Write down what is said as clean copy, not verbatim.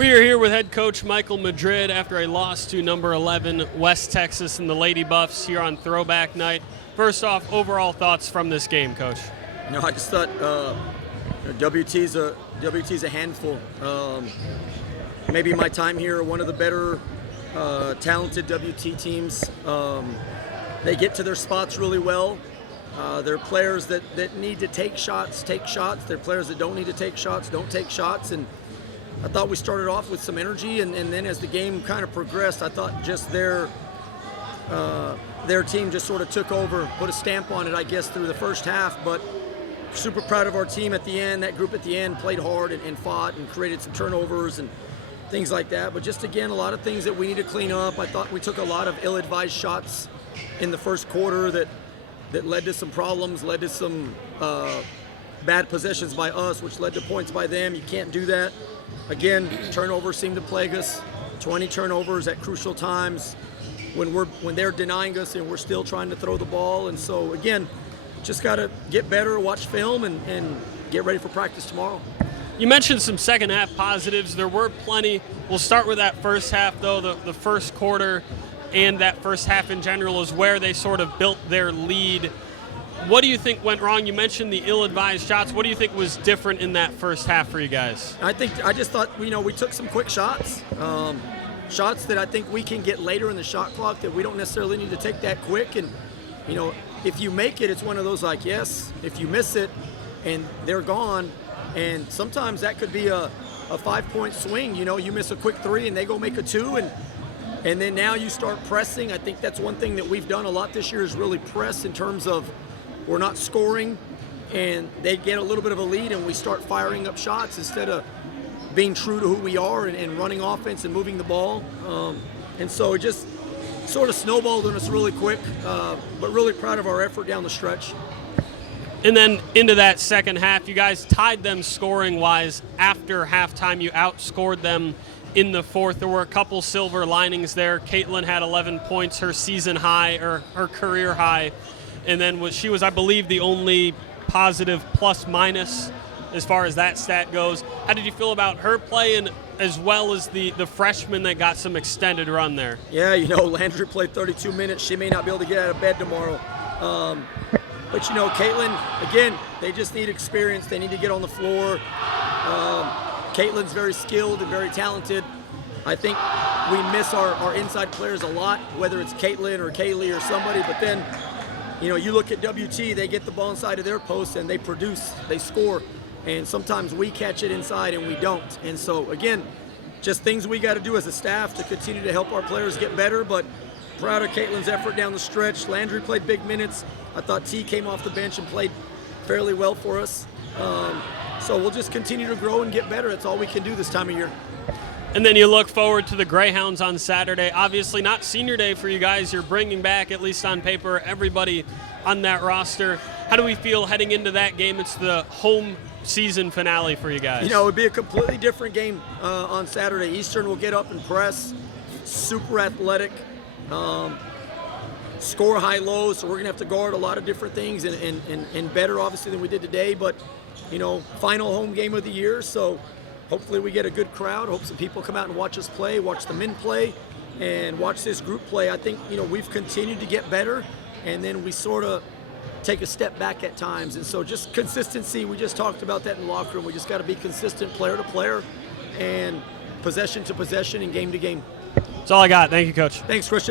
We are here with head coach Michael Madrid after a loss to number 11 West Texas and the Lady Buffs here on Throwback Night. First off, overall thoughts from this game, Coach? I just thought WT's a handful. Maybe my time here, one of the better talented WT teams. They get to their spots really well. They're players that need to take shots. They're players that don't need to take shots, don't take shots. And I thought we started off with some energy, and then as the game kind of progressed, I thought just their team just sort of took over, put a stamp on it, I guess, through the first half. But super proud of our team at the end. That group at the end played hard and fought and created some turnovers and things like that. But just, again, a lot of things that we need to clean up. I thought we took a lot of ill-advised shots in the first quarter that led to some problems, led to some bad possessions by us, which led to points by them. You can't do that. Again, turnovers seem to plague us. 20 turnovers at crucial times when they're denying us and we're still trying to throw the ball. And so, again, just got to get better, watch film, and get ready for practice tomorrow. You mentioned some second half positives. There were plenty. We'll start with that first half, though. The first quarter and that first half in general is where they sort of built their lead. What do you think went wrong? You mentioned the ill-advised shots. What do you think was different in that first half for you guys? I just thought, we took some quick shots. Shots that I think we can get later in the shot clock that we don't necessarily need to take that quick. And, if you make it, it's one of those like, yes. If you miss it and they're gone, and sometimes that could be a 5-point swing. You miss a quick three and they go make a two, and then now you start pressing. I think that's one thing that we've done a lot this year is really press in terms of we're not scoring and they get a little bit of a lead and we start firing up shots instead of being true to who we are and running offense and moving the ball. And so it just sort of snowballed on us really quick, but really proud of our effort down the stretch. And then into that second half, you guys tied them scoring-wise. After halftime, you outscored them in the fourth. There were a couple silver linings there. Caitlin had 11 points, her season high, or her career high. And then she was, I believe, the only positive plus-minus as far as that stat goes. How did you feel about her play, and as well as the freshman that got some extended run there? Yeah, Landry played 32 minutes. She may not be able to get out of bed tomorrow. But, Caitlin, again, they just need experience. They need to get on the floor. Caitlin's very skilled and very talented. I think we miss our inside players a lot, whether it's Caitlin or Kaylee or somebody. But then, you look at WT, they get the ball inside of their post and they produce, they score. And sometimes we catch it inside and we don't. And so, again, just things we got to do as a staff to continue to help our players get better. But proud of Caitlin's effort down the stretch. Landry played big minutes. I thought T came off the bench and played fairly well for us. So we'll just continue to grow and get better. That's all we can do this time of year. And then you look forward to the Greyhounds on Saturday. Obviously not senior day for you guys. You're bringing back, at least on paper, everybody on that roster. How do we feel heading into that game? It's the home season finale for you guys. It would be a completely different game on Saturday. Eastern will get up and press. Super athletic. Score high-low, so we're going to have to guard a lot of different things and better, obviously, than we did today. But, final home game of the year, so hopefully we get a good crowd. Hope some people come out and watch us play, watch the men play, and watch this group play. I think, we've continued to get better, and then we sort of take a step back at times. And so just consistency, we just talked about that in the locker room. We just got to be consistent player to player and possession to possession and game to game. That's all I got. Thank you, Coach. Thanks, Christian.